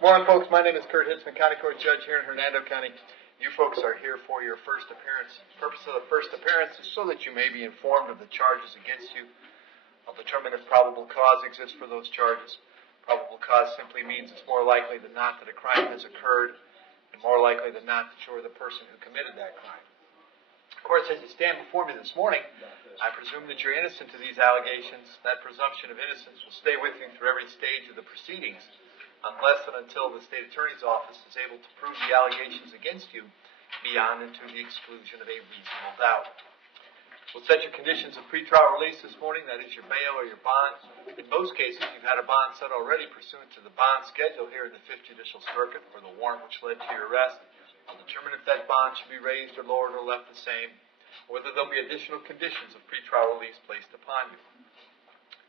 Morning, folks. My name is Kurt Hitzemann, County Court Judge here in Hernando County. You folks are here for your first appearance. The purpose of the first appearance is so that you may be informed of the charges against you. I'll determine if probable cause exists for those charges. Probable cause simply means it's more likely than not that a crime has occurred, and more likely than not that you're the person who committed that crime. Of course, as you stand before me this morning, I presume that you're innocent of these allegations. That presumption of innocence will stay with you through every stage of the proceedings, unless and until the State Attorney's Office is able to prove the allegations against you beyond and to the exclusion of a reasonable doubt. We'll set your conditions of pretrial release this morning, that is your bail or your bond. In most cases, you've had a bond set already pursuant to the bond schedule here in the 5th Judicial Circuit for the warrant which led to your arrest. I'll determine if that bond should be raised or lowered or left the same, or whether there'll be additional conditions of pretrial release placed upon you.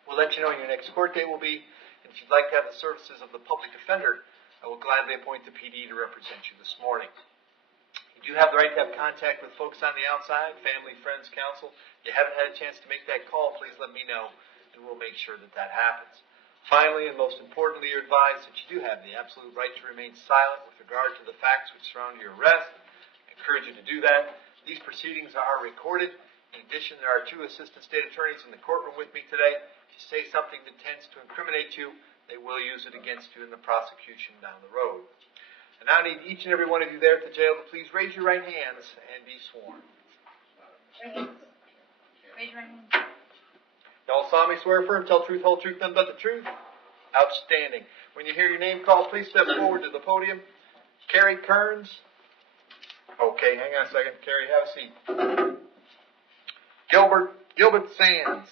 We'll let you know when your next court date will be. If you'd like to have the services of the public defender, I will gladly appoint the PD to represent you this morning. You do have the right to have contact with folks on the outside, family, friends, counsel. If you haven't had a chance to make that call, please let me know, and we'll make sure that that happens. Finally, and most importantly, you're advised that you do have the absolute right to remain silent with regard to the facts which surround your arrest. I encourage you to do that. These proceedings are recorded. In addition, there are 2 assistant state attorneys in the courtroom with me today. If you say something that tends to incriminate you, they will use it against you in the prosecution down the road. And now I need each and every one of you there at the jail to please raise your right hands and be sworn. Raise your right hand. Y'all solemnly swear affirm, tell truth, whole truth, none but the truth? Outstanding. When you hear your name called, please step forward to the podium. Carrie Kearns. Okay, hang on a second. Carrie, have a seat. Gilbert Sands.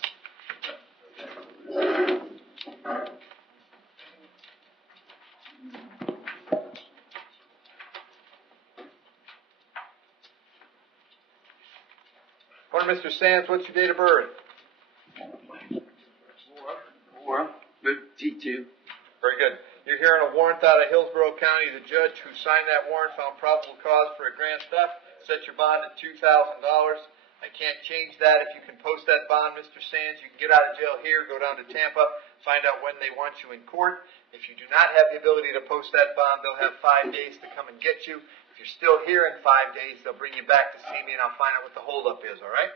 Morning, Mr. Sands. What's your date of birth? 4/52. Very good. You're hearing a warrant out of Hillsborough County. The judge who signed that warrant found probable cause for a grand theft. Set your bond at $2,000. I can't change that. If you can post that bond, Mr. Sands, you can get out of jail here, go down to Tampa, find out when they want you in court. If you do not have the ability to post that bond, they'll have 5 days to come and get you. If you're still here in 5 days, they'll bring you back to see me, and I'll find out what the holdup is, all right?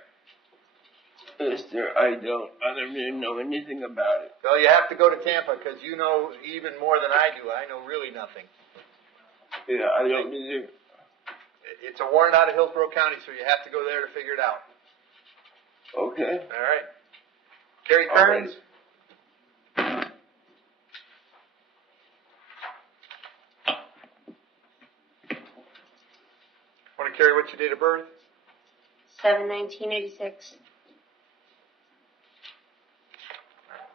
Yes, sir. I don't really know anything about it. Well, you have to go to Tampa because you know even more than I do. I know really nothing. Yeah, I don't either. It's a warrant out of Hillsborough County, so you have to go there to figure it out. Okay. All right. Carrie Kearns. Want to Carrie, what's your date of birth? 7/1986.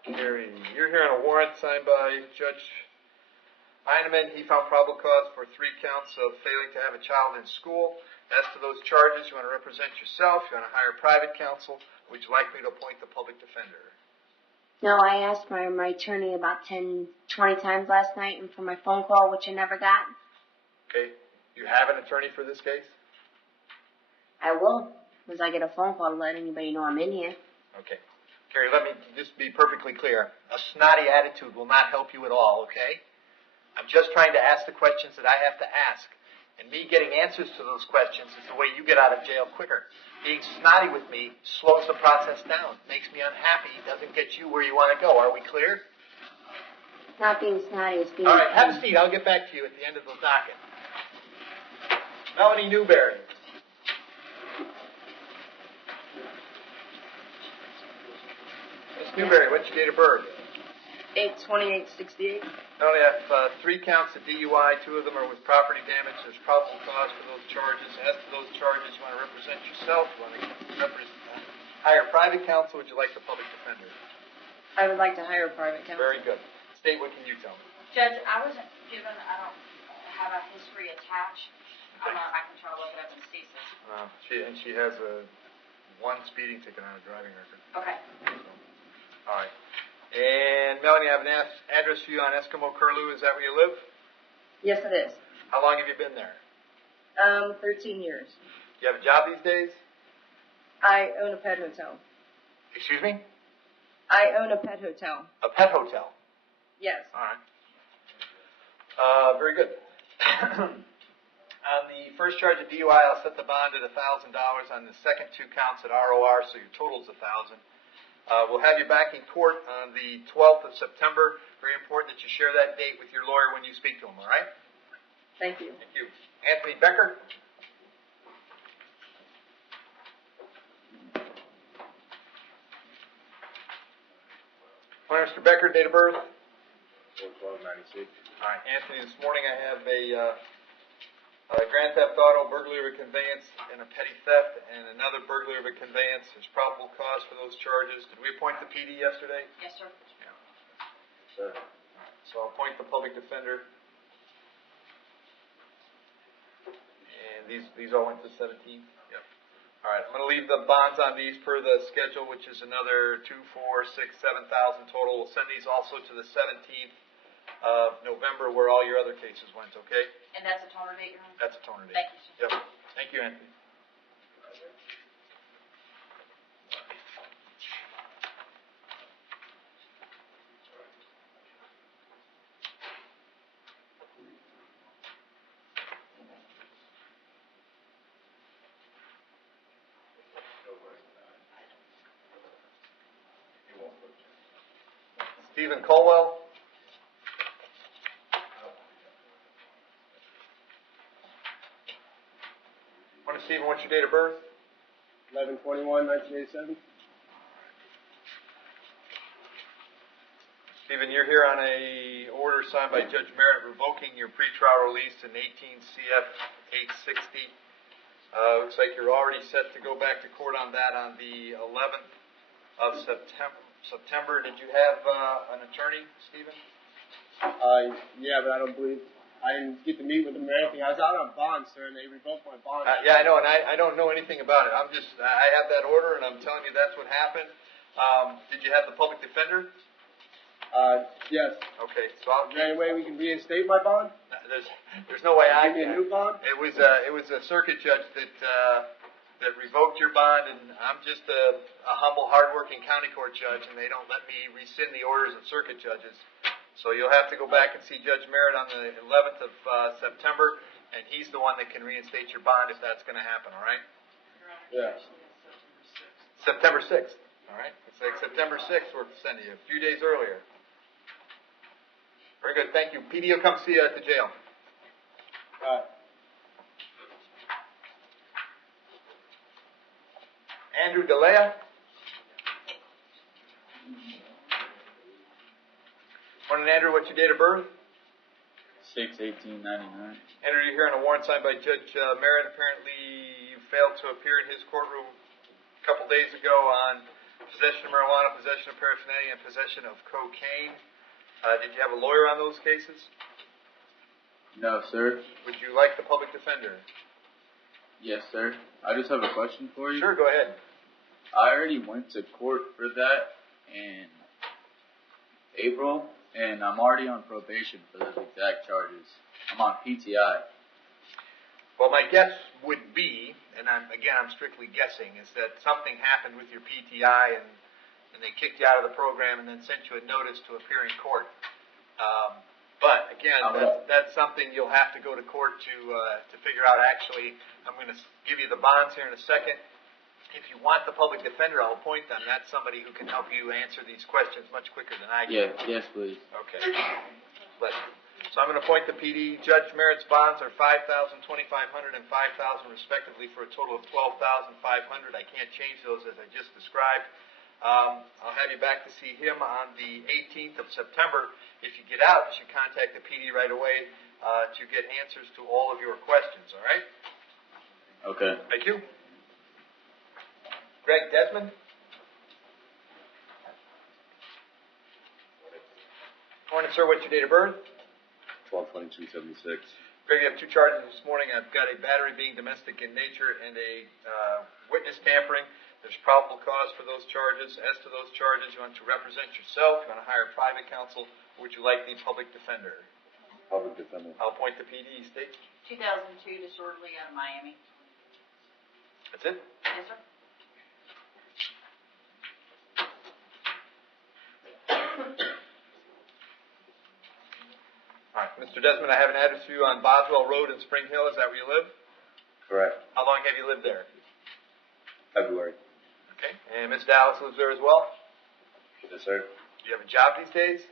Carrie, you're hearing a warrant signed by Judge Heinemann. He found probable cause for 3 counts of failing to have a child in school. As to those charges, you want to represent yourself, you want to hire private counsel, would you like me to appoint the public defender? No, I asked my attorney about 20 times last night and for my phone call, which I never got. Okay. You have an attorney for this case? I will, because I get a phone call to let anybody know I'm in here. Okay. Carrie, let me just be perfectly clear. A snotty attitude will not help you at all, okay? I'm just trying to ask the questions that I have to ask. And me getting answers to those questions is the way you get out of jail quicker. Being snotty with me slows the process down, makes me unhappy, doesn't get you where you want to go. Are we clear? Not being snotty, it's being... All right, have a seat. I'll get back to you at the end of the docket. Melanie Newberry. Miss Newberry, what's your date of birth? 8/28/68. I only have 3 counts of DUI. 2 of them are with property damage. There's probable cause for those charges. As to those charges, you want to represent yourself. You want to hire private counsel. Would you like the public defender? I would like to hire a private counsel. Very good. State, what can you tell me? Judge, I wasn't given, I don't have a history attached. I can try to look it up in CSIS. She has one speeding ticket on her driving record. Okay. So, all right. And Melanie, I have an address for you on Eskimo Curlew. Is that where you live? Yes, it is. How long have you been there? 13 years. Do you have a job these days? I own a pet hotel. Excuse me? I own a pet hotel. A pet hotel? Yes. All right. Very good. On the first charge of DUI, I'll set the bond at $1,000. On the second two counts at ROR, so your total is $1,000. We'll have you back in court on the 12th of September. Very important that you share that date with your lawyer when you speak to him, all right? Thank you. Thank you. Anthony Becker? Mr. Becker, date of birth? 4/12/96. All right, Anthony, this morning I have a grand theft auto, burglary of a conveyance, and a petty theft, and another burglary of a conveyance. There's probable cause for those charges. Did we appoint the PD yesterday? Yes, sir. Sir. So I'll appoint the public defender. And these all went to 17? Yep. All right, I'm going to leave the bonds on these per the schedule, which is another 2, 4, 6, 7,000 total. We'll send these also to the 17th of November where all your other cases went, okay? And that's a toner date, Your Honor? That's a toner date. Thank you, sir. Yep. Thank you, Anthony. Stephen Colwell. Morning, Stephen. What's your date of birth? 11/21/1987. Stephen, you're here on a order signed by Judge Merritt revoking your pretrial release in 18 CF 860. Looks like you're already set to go back to court on that on the 11th of September. Did you have an attorney, Stephen? Yeah, but I don't believe I didn't get to meet with them or anything. I was out on bond, sir, and they revoked my bond. Yeah, I know, and I don't know anything about it. I have that order, and I'm telling you that's what happened. Did you have the public defender? Yes. Okay, so I'll Is there any way we can reinstate my bond? there's no way I Give me a can. new bond? It was a circuit judge that revoked your bond, and I'm just a humble, hardworking county court judge, and they don't let me rescind the orders of circuit judges. So you'll have to go back and see Judge Merritt on the 11th of September, and he's the one that can reinstate your bond if that's going to happen, all right? Yeah. September 6th, all right? It's like September 6th we're sending you, a few days earlier. Very good, thank you. PD will come see you at the jail. Andrew DeLea. Morning, Andrew. What's your date of birth? 6/18/99. Andrew, you're here on a warrant signed by Judge Merritt. Apparently, you failed to appear in his courtroom a couple days ago on possession of marijuana, possession of paraphernalia, and possession of cocaine. Did you have a lawyer on those cases? No, sir. Would you like the public defender? Yes, sir. I just have a question for you. Sure, go ahead. I already went to court for that in April, and I'm already on probation for those exact charges. I'm on PTI. Well, my guess would be, and I'm strictly guessing, is that something happened with your PTI and they kicked you out of the program and then sent you a notice to appear in court. But again, that's something you'll have to go to court to figure out. Actually, I'm going to give you the bonds here in a second. If you want the public defender, I'll appoint them. That's somebody who can help you answer these questions much quicker than I can. Yes, please. Okay. So I'm going to appoint the PD. Judge Merritt's bonds are $5,000, $2,500, and $5,000 respectively for a total of $12,500. I can't change those as I just described. I'll have you back to see him on the 18th of September. If you get out, you should contact the PD right away to get answers to all of your questions, all right? Okay. Thank you. Greg Desmond? Morning, sir. What's your date of birth? 12/22/76. Greg, you have two charges this morning. I've got a battery being domestic in nature and a witness tampering. There's probable cause for those charges. As to those charges, you want to represent yourself, you want to hire private counsel, or would you like the public defender? Public defender. I'll appoint the PD. State. 2002 disorderly out of Miami. That's it? Yes, sir. All right. Mr. Desmond, I have an address for you on Boswell Road in Spring Hill. Is that where you live? Correct. How long have you lived there? February. Okay. And Miss Dallas lives there as well? Yes, sir. Do you have a job these days?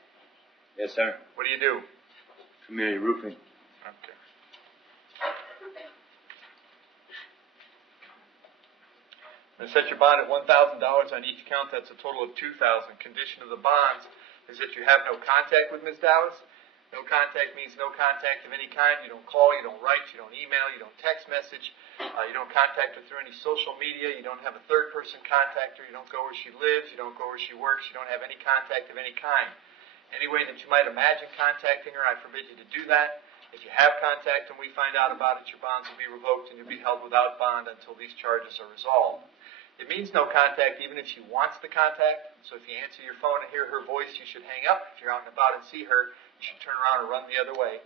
Yes, sir. What do you do? Community roofing. Okay. I'm going to set your bond at $1,000 on each count. That's a total of $2,000. Condition of the bonds is that you have no contact with Ms. Dallas. No contact means no contact of any kind. You don't call, you don't write, you don't email, you don't text message. You don't contact her through any social media. You don't have a third person contact her. You don't go where she lives. You don't go where she works. You don't have any contact of any kind. Any way that you might imagine contacting her, I forbid you to do that. If you have contact and we find out about it, your bonds will be revoked and you'll be held without bond until these charges are resolved. It means no contact even if she wants the contact. So if you answer your phone and hear her voice, you should hang up. If you're out and about and see her, you should turn around and run the other way.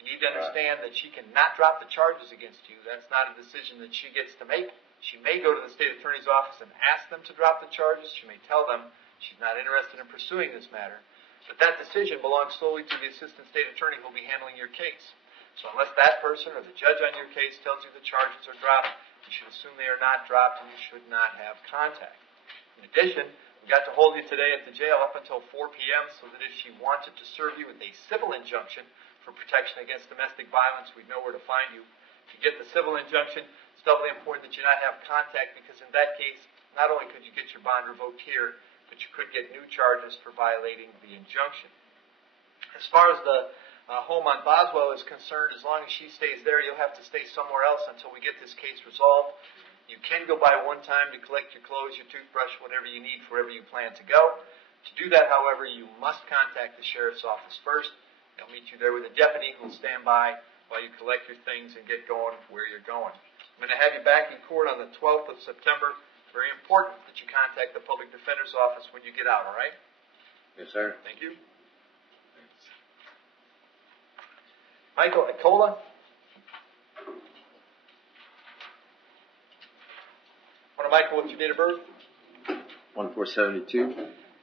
You need to understand that she cannot drop the charges against you. That's not a decision that she gets to make. She may go to the state attorney's office and ask them to drop the charges. She may tell them she's not interested in pursuing this matter. But that decision belongs solely to the assistant state attorney who will be handling your case. So unless that person or the judge on your case tells you the charges are dropped, you should assume they are not dropped and you should not have contact. In addition, we got to hold you today at the jail up until 4 p.m. so that if she wanted to serve you with a civil injunction for protection against domestic violence, we'd know where to find you. If you get the civil injunction, it's doubly important that you not have contact because in that case, not only could you get your bond revoked here, but you could get new charges for violating the injunction. As far as the home on Boswell is concerned, as long as she stays there, you'll have to stay somewhere else until we get this case resolved. You can go by one time to collect your clothes, your toothbrush, whatever you need for wherever you plan to go. To do that, however, you must contact the sheriff's office first. They'll meet you there with a deputy who will stand by while you collect your things and get going where you're going. I'm going to have you back in court on the 12th of September. Very important that you contact the public defender's office when you get out, all right? Yes, sir. Thank you. Michael Acola. Michael, what's your date of birth? 1472.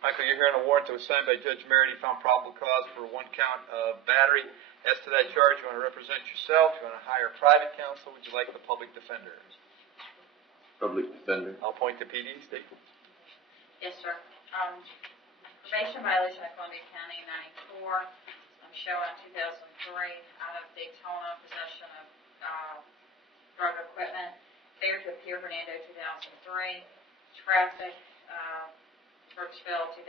Michael, you're here on a warrant that was signed by Judge Merity, found probable cause for one count of battery. As to that charge, you want to represent yourself, you want to hire private counsel, would you like the public defender? Public defender. I'll point to PD, state. Yes, sir. Probation violation of Columbia County, 94. I'm showing 2003 out of Daytona, possession of drug equipment. Failure to appear, Hernando, 2003. Traffic, Brooksville, 2003.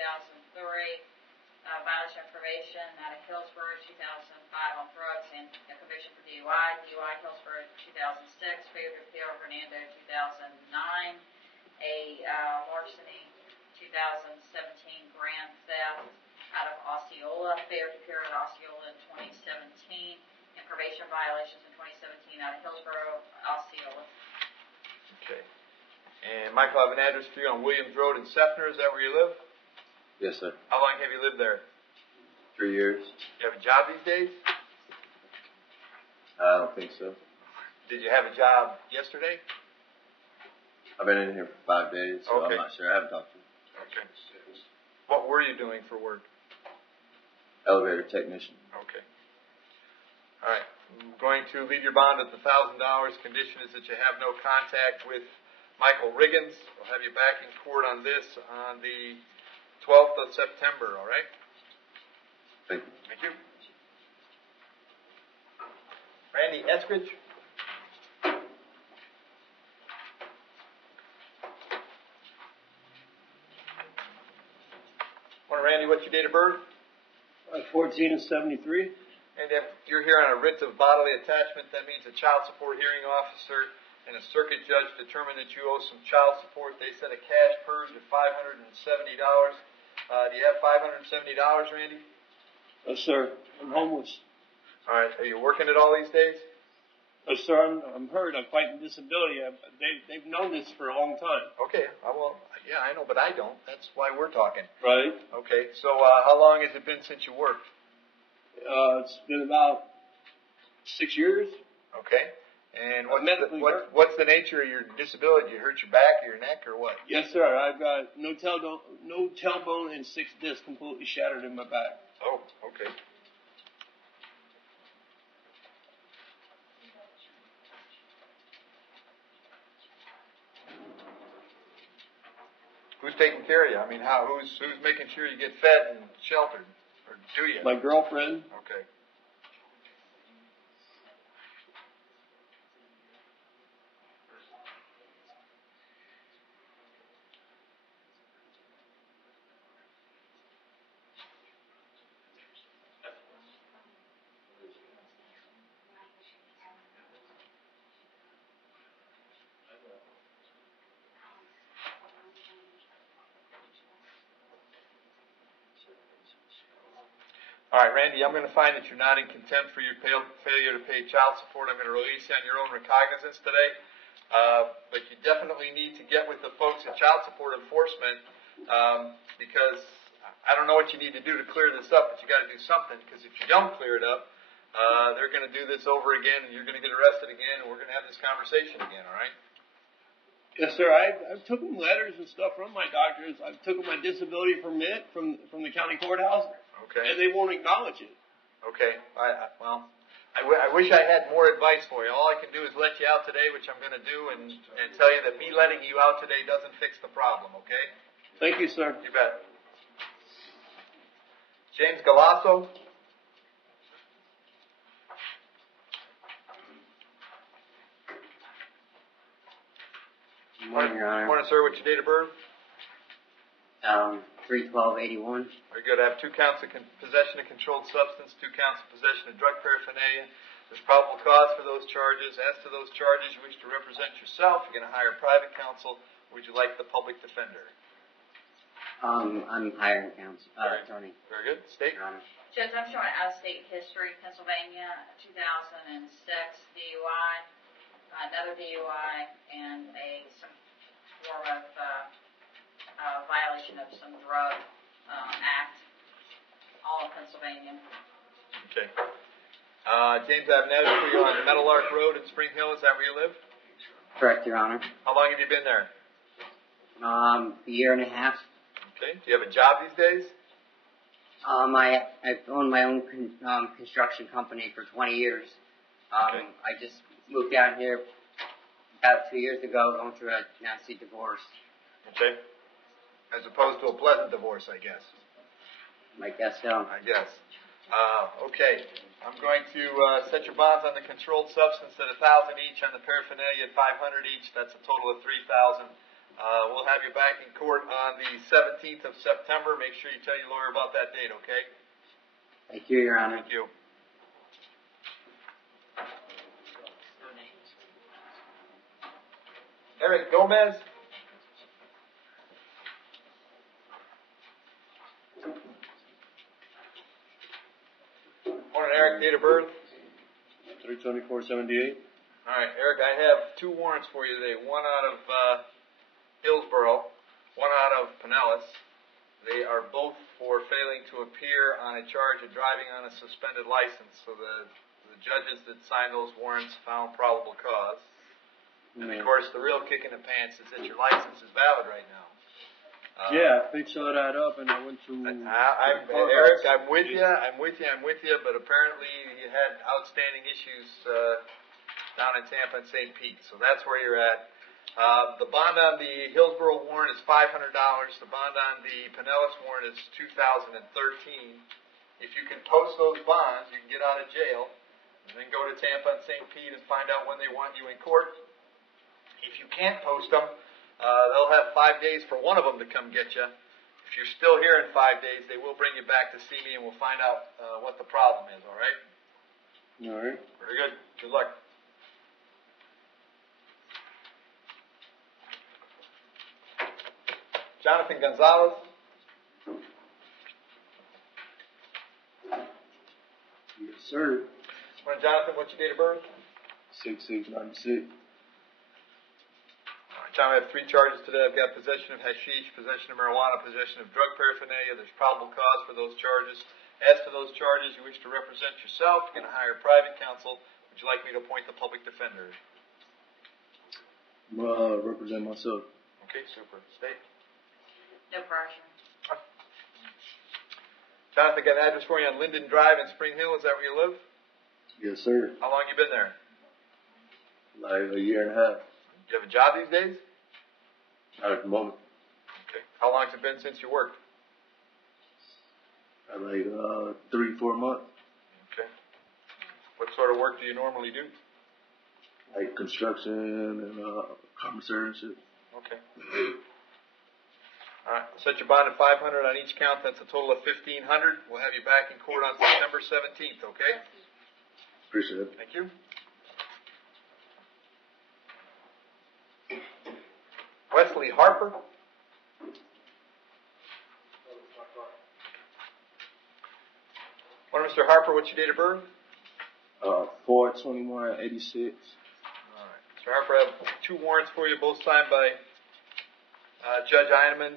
Violation of probation out of Hillsborough, 2005 on drugs and a conviction for DUI. DUI, Hillsborough, 2006. Failure to appear, Hernando, 2009. A larceny, 2017 grand theft out of Osceola. Failure to appear at Osceola in 2017. And probation violations in 2017 out of Hillsborough, Osceola. Okay. And Michael, I have an address for you on Williams Road in Sefner. Is that where you live? Yes, sir. How long have you lived there? 3 years. You have a job these days? I don't think so. Did you have a job yesterday? I've been in here for 5 days, so Okay. I'm not sure. I haven't talked to him. Okay. What were you doing for work? Elevator technician. Okay. All right. I'm going to leave your bond at the $1,000. Condition is that you have no contact with Michael Riggins. We'll have you back in court on this on the 12th of September, all right? Thank you. Thank you. Randy Eskridge. Randy, what's your date of birth? 14 and 73. And if you're here on a writ of bodily attachment, that means a child support hearing officer and a circuit judge determined that you owe some child support. They set a cash purge of $570. Do you have $570, Randy? Yes, sir. I'm homeless. All right. Are you working at all these days? Yes, sir. I'm hurt. I'm fighting disability. They've known this for a long time. Okay. Yeah, I know, but I don't. That's why we're talking. Right. Okay. So how long has it been since you worked? It's been about 6 years. Okay. And what's the nature of your disability? You hurt your back or your neck or what? Yes, sir. I've got no tailbone and 6 discs completely shattered in my back. Oh, okay. who's taking care of you? I mean, who's making sure you get fed and sheltered, or do you? My girlfriend. Okay. All right, Randy, I'm going to find that you're not in contempt for your failure to pay child support. I'm going to release you on your own recognizance today. But you definitely need to get with the folks at Child Support Enforcement because I don't know what you need to do to clear this up, but you got to do something because if you don't clear it up, they're going to do this over again and you're going to get arrested again and we're going to have this conversation again, all right? Yes, sir. I've taken letters and stuff from my doctors. I've taken my disability permit from the county courthouse. Okay. And they won't acknowledge it. Okay. I wish I had more advice for you. All I can do is let you out today, which I'm going to do, and tell you that me letting you out today doesn't fix the problem, okay? Thank you, sir. You bet. James Galasso. Good morning, Your Honor. Morning, sir. What's your date of birth? 3/12/81. Very good. I have 2 counts of possession of controlled substance, 2 counts of possession of drug paraphernalia. There's probable cause for those charges. As to those charges, you wish to represent yourself. You're going to hire private counsel. Would you like the public defender? I'm hiring counsel, attorney. Very good. State. Your Honor. Judge, I'm showing out-of-state history, Pennsylvania, 2006 DUI, another DUI, and some form of violation of some drug act, all in Pennsylvania. Okay. James, I have an address for you on Meadowlark Road in Spring Hill. Is that where you live? Correct, Your Honor. How long have you been there? A year and a half. Okay. Do you have a job these days? I've owned my own construction company for 20 years. Okay. I just moved down here about 2 years ago, going through a nasty divorce. Okay. As opposed to a pleasant divorce, I guess. I guess so. I guess. Okay. I'm going to set your bonds on the controlled substance at $1,000 each, on the paraphernalia at $500 each. That's a total of $3,000. We'll have you back in court on the 17th of September. Make sure you tell your lawyer about that date, okay? Thank you, Your Honor. Thank you. Eric Gomez. Morning, Eric. Date of birth? 3/24/78. All right, Eric, I have 2 warrants for you today. One out of Hillsborough, one out of Pinellas. They are both for failing to appear on a charge of driving on a suspended license. So the judges that signed those warrants found probable cause. And of course, the real kick in the pants is that your license is valid right now. Yeah, I fixed all that up, and I went to. Eric, I'm with you, but apparently you had outstanding issues down in Tampa and St. Pete, so that's where you're at. The bond on the Hillsborough warrant is $500. The bond on the Pinellas warrant is $2,013. If you can post those bonds, you can get out of jail, and then go to Tampa and St. Pete and find out when they want you in court. If you can't post them, they'll have 5 days for one of them to come get you. If you're still here in 5 days, they will bring you back to see me, and we'll find out what the problem is, all right? All right. Very good. Good luck. Jonathan Gonzalez. Yes, sir. Morning, Jonathan. What's your date of birth? 6/6/96. John, I have 3 charges today. I've got possession of hashish, possession of marijuana, possession of drug paraphernalia. There's probable cause for those charges. As to those charges, you wish to represent yourself. You're going to hire private counsel. Would you like me to appoint the public defender? Represent myself. Okay, super. State. No pressure. Jonathan, got an address for you on Linden Drive in Spring Hill. Is that where you live? Yes, sir. How long you been there? Like a year and a half. Do you have a job these days? Not at the moment. Okay. How long's it been since you worked? Like 3-4 months. Okay. What sort of work do you normally do? Like construction and commissary and shit. Okay. All right. Set your bond at $500 on each count. That's a total of $1,500. We'll have you back in court on September 17th. Okay. Appreciate it. Thank you. Wesley Harper. Morning, Mr. Harper. What's your date of birth? 4/21/86. All right. Mr. Harper, I have 2 warrants for you, both signed by Judge Heinemann.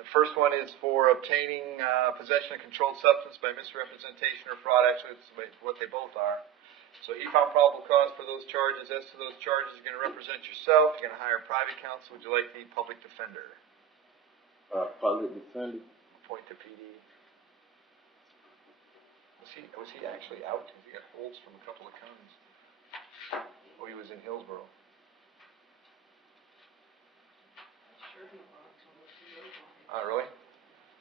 The first one is for obtaining possession of controlled substance by misrepresentation or fraud. Actually, it's what they both are. So he found probable cause for those charges. As to those charges, you're going to represent yourself. You're going to hire a private counsel. Would you like the public defender? Public defender. Appoint to PD. Was he actually out? He got holds from a couple of counties. Oh, he was in Hillsborough. Oh, really?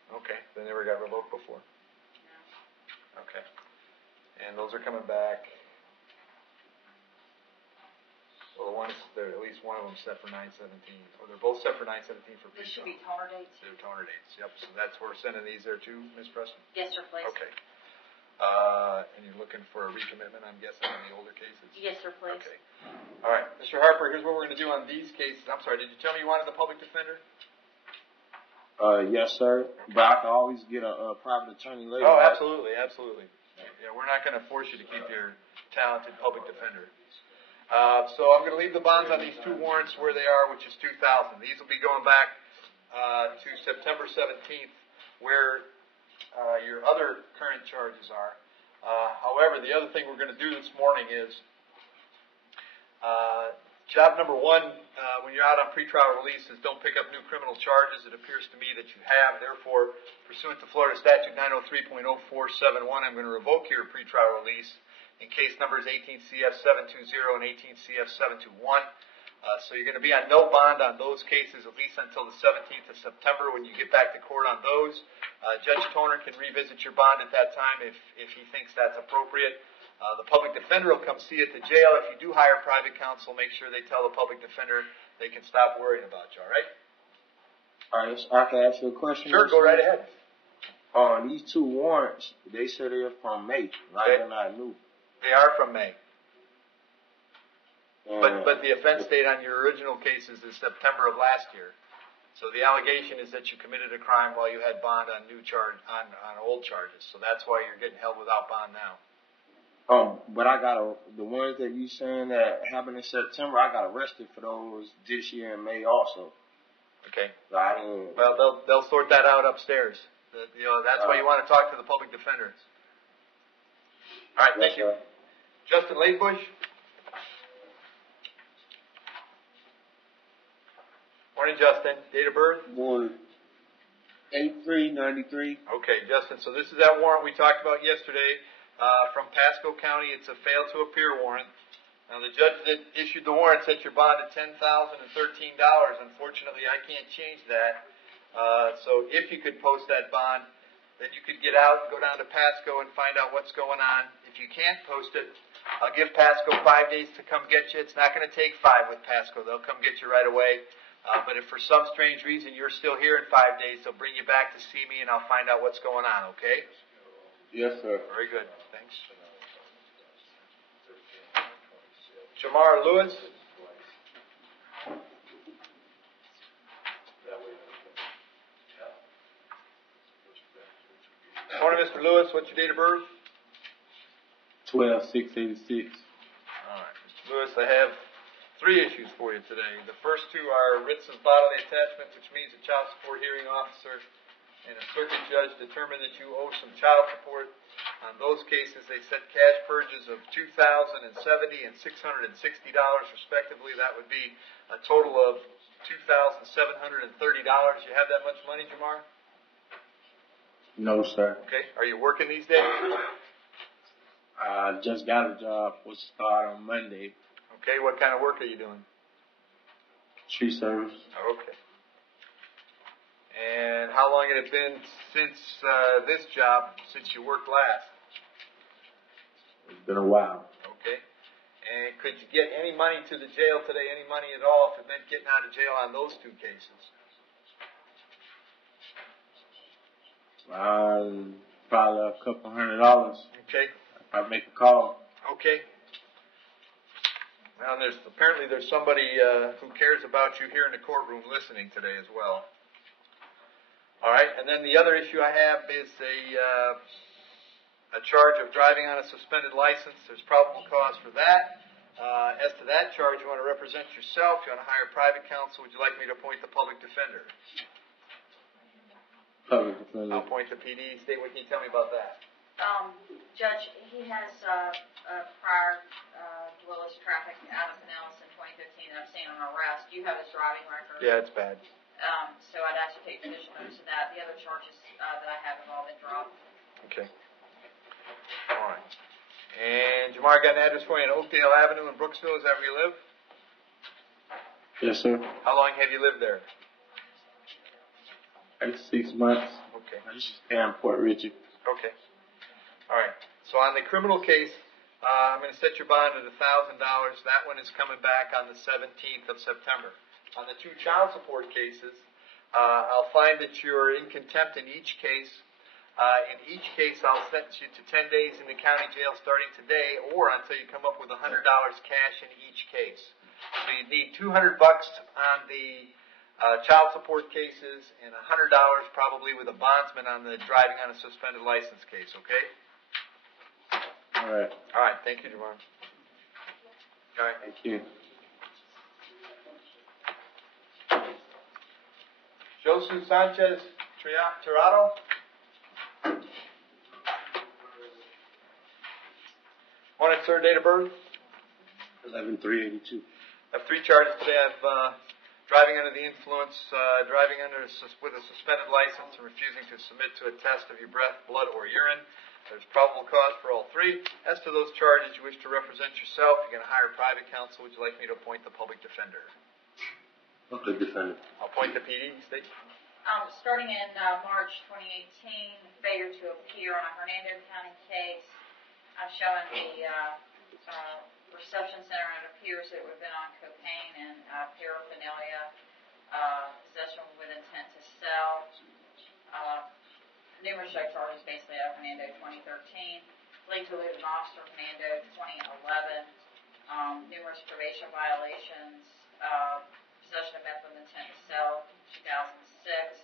Okay. They never got revoked before. Okay. And those are coming back. Well, the ones, at least one of them set for 9/17. Or they're both set for 9/17 for This should pre-trial. be toner dates. They're toner dates. Yep. So that's where we're sending these there too, Ms. Preston? Yes, sir, please. Okay. And you're looking for a recommitment, I'm guessing, on the older cases? Yes, sir, please. Okay. All right. Mr. Harper, here's what we're going to do on these cases. I'm sorry, did you tell me you wanted the public defender? Yes, sir. But I can always get a private attorney later. Oh, absolutely, absolutely. Yeah, we're not going to force you to keep your talented public defender. So I'm going to leave the bonds on these 2 warrants where they are, which is $2,000. These will be going back to September 17th, where your other current charges are. However, the other thing we're going to do this morning is job number 1, when you're out on pretrial release, is don't pick up new criminal charges. It appears to me that you have. Therefore, pursuant to Florida Statute 903.0471, I'm going to revoke your pretrial release in case numbers 18 CF 720 and 18 CF 721. So you're going to be on no bond on those cases at least until the 17th of September when you get back to court on those. Judge Toner can revisit your bond at that time if he thinks that's appropriate. The public defender will come see you at the jail. If you do hire private counsel, make sure they tell the public defender they can stop worrying about you, all right? All right, so I can ask you a question? Sure, go right ahead. These 2 warrants, they said they're from May. Okay. They're not new. They are from May. But the offense date on your original cases is September of last year. So the allegation is that you committed a crime while you had bond on on old charges. So that's why you're getting held without bond now. But I got the ones that you saying that happened in September, I got arrested for those this year in May also. Okay. So I didn't. Well, they'll sort that out upstairs. That's why you want to talk to the public defenders. All right, thank you. Justin Latebush. Morning, Justin. Date of birth? Boy, 8/3/93. Okay, Justin. So this is that warrant we talked about yesterday from Pasco County. It's a fail to appear warrant. Now, the judge that issued the warrant set your bond at $10,013. Unfortunately, I can't change that. So if you could post that bond, then you could get out and go down to Pasco and find out what's going on. If you can't post it, I'll give Pasco 5 days to come get you. It's not going to take 5 with Pasco. They'll come get you right away. But if for some strange reason you're still here in 5 days, they'll bring you back to see me and I'll find out what's going on, okay? Yes, sir. Very good. Thanks. Jamar Lewis. Morning, Mr. Lewis. What's your date of birth? 12/6/86. All right, Mr. Lewis, I have 3 issues for you today. The first 2 are writs of bodily attachment, which means a child support hearing officer and a circuit judge determined that you owe some child support. On those cases, they set cash purges of $2,070 and $660 respectively. That would be a total of $2,730. You have that much money, Jamar? No, sir. Okay. Are you working these days? I just got a job. Will start on Monday. Okay. What kind of work are you doing? Tree service. Okay. And how long had it been since this job, since you worked last? It's been a while. Okay. And could you get any money to the jail today, any money at all, if it meant getting out of jail on those two cases? Probably a couple $100. Okay. I'd make a call. Okay. Well, apparently there's somebody who cares about you here in the courtroom listening today as well. All right, and then the other issue I have is a charge of driving on a suspended license. There's probable cause for that. As to that charge, you want to represent yourself. You want to hire private counsel. Would you like me to appoint the public defender? Public defender. I'll appoint the PD. State, what can you tell me about that? Judge, he has a prior Willis traffic out of Pinellas in 2015 that I've seen on arrest. You have his driving record. Yeah, it's bad. So I'd ask you to take judicial notice of that. The other charges that I have have all been dropped. Okay. All right. And Jamar, got an address for you on Oakdale Avenue in Brooksville. Is that where you live? Yes, sir. How long have you lived there? 6 months. Okay. I used to stay in Port Richard. Okay. All right. So on the criminal case, I'm going to set your bond at $1,000. That one is coming back on the 17th of September. On the two child support cases, I'll find that you're in contempt in each case. In each case, I'll sentence you to 10 days in the county jail starting today, or until you come up with $100 cash in each case. So you'd need $200 on the child support cases and $100 probably with a bondsman on the driving on a suspended license case. Okay? All right. All right. Thank you, Jamar. All right. Thank you. Josu Sanchez Tirado. Morning, sir. Date of birth? 11/3/82. I have three charges today. I have driving under the influence, driving with a suspended license, and refusing to submit to a test of your breath, blood, or urine. There's probable cause for all three. As to those charges, you wish to represent yourself. You're going to hire private counsel. Would you like me to appoint the public defender? Public defender. I'll appoint the PD. State. Starting in March 2018, failure to appear on a Hernando County case. I'm showing the reception center, and it appears it would have been on cocaine and paraphernalia, possession with intent to sell. Numerous drug charges basically out of Hernando 2013. Lead to elude an officer Hernando 2011. Numerous probation violations. Possession of meth with intent to sell 2006.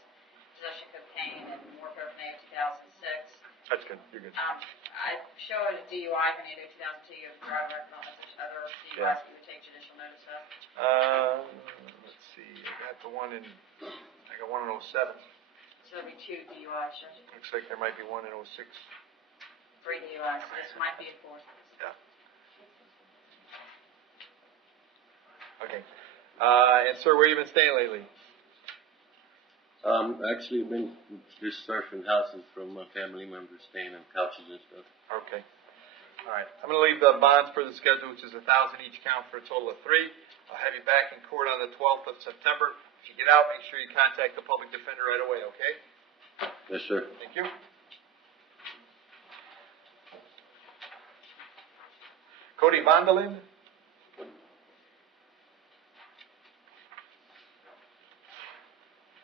Possession of cocaine and more paraphernalia 2006. That's good. You're good. I show it a DUI Hernando 2002. You have a driver record on it. Other DUIs Yeah. you would take judicial notice of. Let's see. I got one in 07. So there'll be 2 DUIs, Judge. Looks like there might be one in 06. 3 DUIs. So this might be a 4th. Yeah. Okay. And sir, where you been staying lately? Actually, I've been just surfing houses from my family members, staying on couches and stuff. Okay. All right. I'm going to leave the bonds per the schedule, which is $1,000 each count for a total of 3. I'll have you back in court on the 12th of September. If you get out, make sure you contact the public defender right away, okay? Yes, sir. Thank you. Cody Vondelin.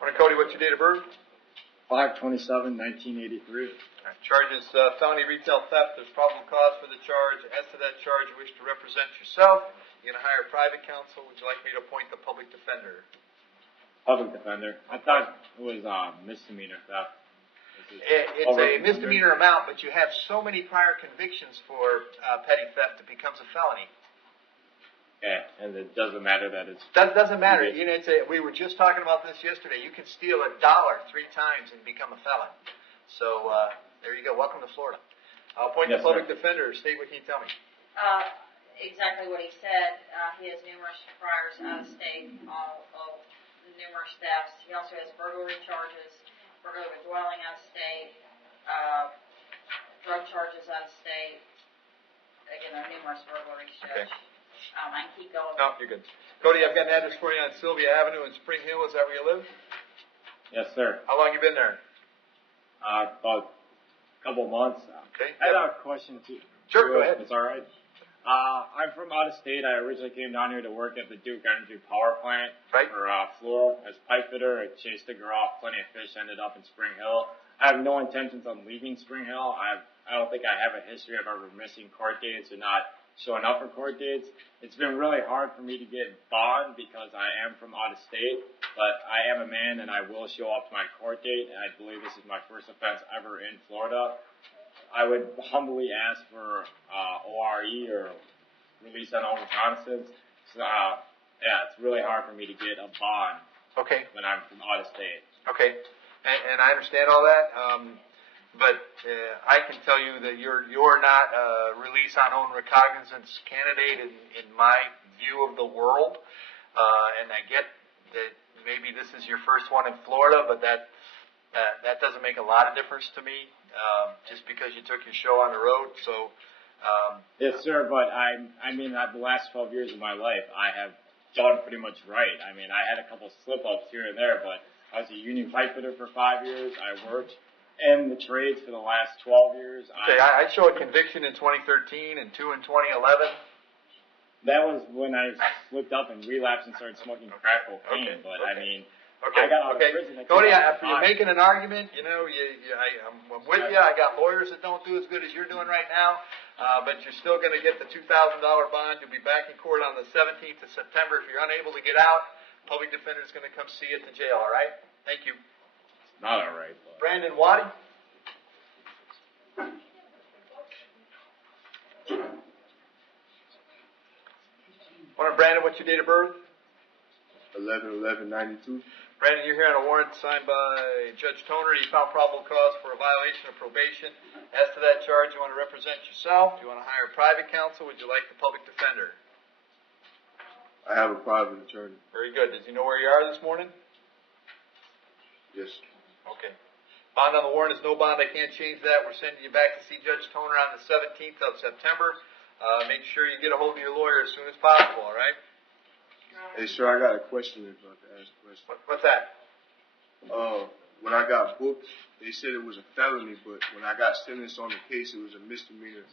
Morning, Cody. What's your date of birth? 5/27/1983. All right. Charges felony retail theft. There's probable cause for the charge. As to that charge, you wish to represent yourself. You're going to hire private counsel. Would you like me to appoint the public defender? Public defender. I thought it was misdemeanor theft. It's a misdemeanor amount, but you have so many prior convictions for petty theft, it becomes a felony. Yeah, and it doesn't matter that it's. That doesn't matter. You know, we were just talking about this yesterday. You can steal $1 3 times and become a felon. So there you go. Welcome to Florida. I'll appoint the public defender. State, what can you tell me? Exactly what he said. He has numerous priors out of state, numerous thefts. He also has burglary charges, burglary with dwelling out of state, drug charges out of state. Again, there are numerous burglaries, Judge. Okay. I can keep going. No, you're good. Cody, I've got an address for you on Sylvia Avenue in Spring Hill. Is that where you live? Yes, sir. How long you been there? About a couple of months. Okay. I had a question too. Sure, go ahead. It's all right. I'm from out of state. I originally came down here to work at the Duke Energy Power Plant Right. for Fluor as pipe fitter. I chased a girl off plenty of fish. Ended up in Spring Hill. I have no intentions on leaving Spring Hill. I don't think I have a history of ever missing court dates or not showing up for court dates. It's been really hard for me to get bond because I am from out of state, but I am a man and I will show up to my court date, and I believe this is my first offense ever in Florida. I would humbly ask for ORE or release on own reconnaissance. So, yeah, it's really hard for me to get a bond Okay. when I'm from out of state. Okay. And I understand all that. But I can tell you that you're not a release on own recognizance candidate in my view of the world. And I get that maybe this is your first one in Florida, but that doesn't make a lot of difference to me, just because you took your show on the road. So, Yes, sir, but I mean, the last 12 years of my life, I have done pretty much right. I mean, I had a couple slip-ups here and there, but I was a union pipe fitter for 5 years. I worked in the trades for the last 12 years. okay, I show a conviction in 2013 and 2 in 2011. That was when I slipped up and relapsed and started smoking crack Okay, cocaine, but I okay. mean, Okay, I got out of okay. prison. Cody, after you're making an argument, you know, I'm with you. I got lawyers that don't do as good as you're doing right now, but you're still going to get the $2,000 bond. You'll be back in court on the 17th of September. If you're unable to get out, public defender is going to come see you at the jail, all right? Thank you. Not all right, but Brandon Waddy? Morning, Brandon. What's your date of birth? 11/11/92. Brandon, you're here on a warrant signed by Judge Toner. He found probable cause for a violation of probation. As to that charge, you want to represent yourself? Do you want to hire private counsel? Would you like the public defender? I have a private attorney. Very good. Does he know where you are this morning? Yes. Okay. Bond on the warrant is no bond. I can't change that. We're sending you back to see Judge Toner on the 17th of September. Make sure you get a hold of your lawyer as soon as possible, all right? Hey, sir, I got a question if I can ask a question. What's that? When I got booked, they said it was a felony, but when I got sentenced on the case, it was a misdemeanor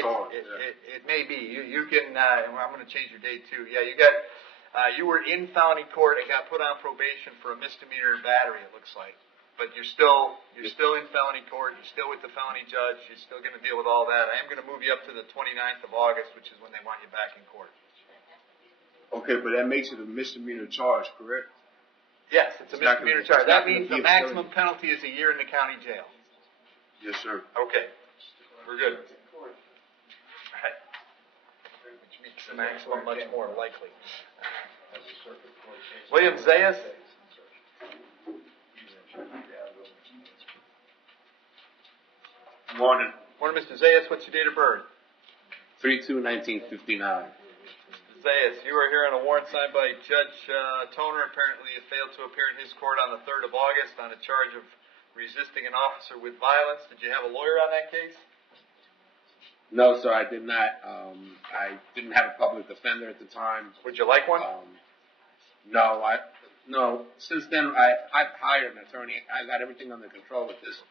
charge. It may be. You can, I'm going to change your date too. Yeah, you were in felony court and got put on probation for a misdemeanor battery, it looks like. But you're still in felony court. You're still with the felony judge. You're still going to deal with all that. I am going to move you up to the 29th of August, which is when they want you back in court. Okay, but that makes it a misdemeanor charge, correct? Yes, it's a misdemeanor charge. That means the be a maximum penalty is a year in the county jail. Yes, sir. Okay, we're good. Right. Which makes the maximum much more likely. William Zayas? Morning. Morning, Mr. Zayas. What's your date of birth? 3/2/1959. Zayas, you are here on a warrant signed by Judge Toner. Apparently you failed to appear in his court on the 3rd of August on a charge of resisting an officer with violence. Did you have a lawyer on that case? No, sir, I did not. I didn't have a public defender at the time. Would you like one? No. Since then, I've hired an attorney. I got everything under control with this.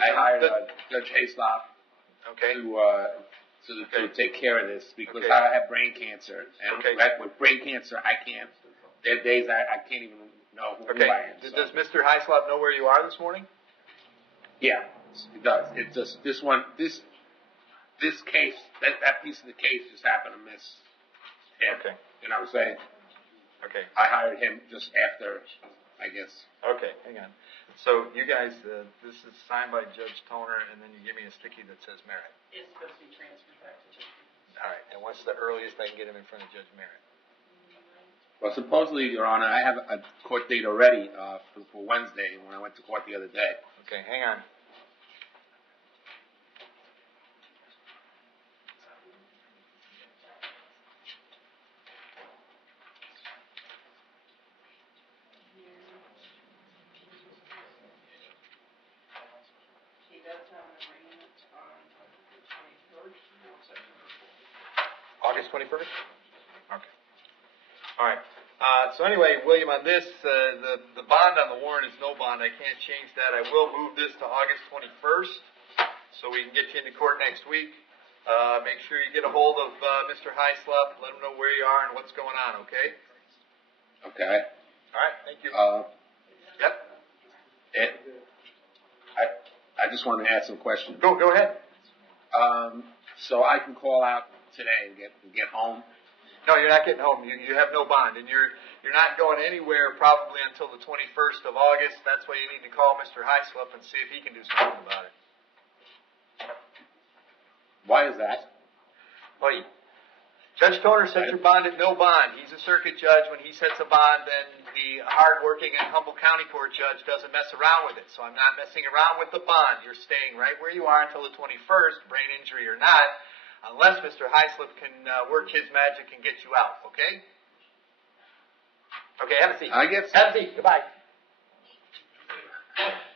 I hired Judge Hayslop Okay. to take care of this because Okay. I have brain cancer, and Okay. with brain cancer, I can't. There are days I can't even know who Okay. I am. Does Mr. Heislop know where you are this morning? Yeah, it does. It just this case, that piece of the case just happened to miss him. Okay. You know what I'm saying? Okay. I hired him just after, I guess. Okay, hang on. So you guys, this is signed by Judge Toner, and then you give me a sticky that says Merritt. It's supposed to be transferred back to Judge. All right, and what's the earliest I can get him in front of Judge Merritt? Well, supposedly, Your Honor, I have a court date already for Wednesday when I went to court the other day. Okay, hang on. He does have an agreement on the 21st. August 21st? Okay. All right. So anyway, William, on this, the bond on the warrant is no bond. I can't change that. I will move this to August 21st, so we can get you into court next week. Make sure you get a hold of Mr. Heislop. Let him know where you are and what's going on. Okay. Okay. All right. Thank you. Yep. I just want to ask some questions. Go ahead. So I can call out today and get home. No, you're not getting home. You have no bond, and you're not going anywhere probably until the 21st of August. That's why you need to call Mr. Heislop and see if he can do something about it. Why is that? Well, Judge Toner set your bond at no bond. He's a circuit judge. When he sets a bond, then the hardworking and humble county court judge doesn't mess around with it. So I'm not messing around with the bond. You're staying right where you are until the 21st, brain injury or not, unless Mr. Heislop can work his magic and get you out. Okay? Okay, have a seat. I guess. Have a seat. Goodbye.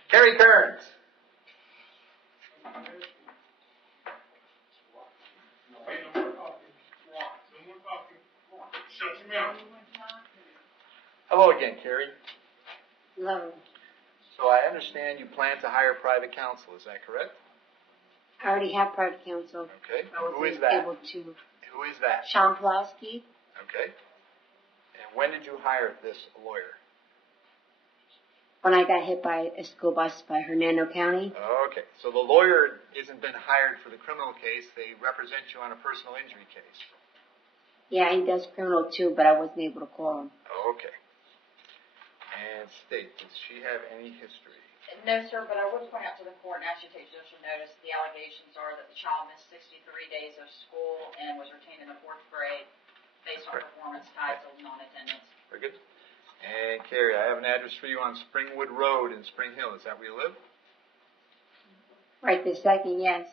Kerry Kearns. Hello again, Kerry. Hello. So I understand you plan to hire private counsel. Is that correct? I already have private counsel. Okay. I was Who is that? able to. Who is that? Sean Pulowski. Okay. And when did you hire this lawyer? When I got hit by a school bus by Hernando County. Okay. So the lawyer isn't been hired for the criminal case. They represent you on a personal injury case. Yeah, he does criminal too, but I wasn't able to call him. Okay. And state, does she have any history? No, sir, but I would point out to the court and ask you to take judicial notice, the allegations are that the child missed 63 days of school and was retained in the 4th grade based on performance tied to non-attendance. Very good. And Carrie, I have an address for you on Springwood Road in Spring Hill. Is that where you live? Right this second, yes.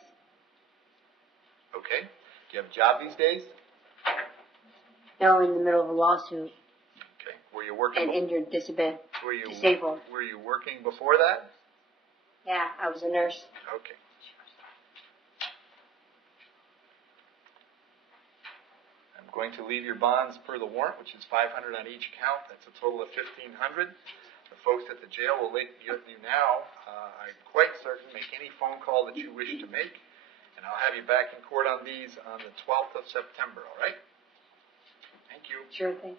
Okay. Do you have a job these days? No, in the middle of a lawsuit. Okay. Were you working? And injured, disabled. Disabled. Were you working before that? Yeah, I was a nurse. Okay. I'm going to leave your bonds per the warrant, which is $500 on each count. That's a total of $1,500. The folks at the jail will let you now, I'm quite certain, make any phone call that you wish to make, and I'll have you back in court on these on the 12th of September, all right? Thank you. Sure thing.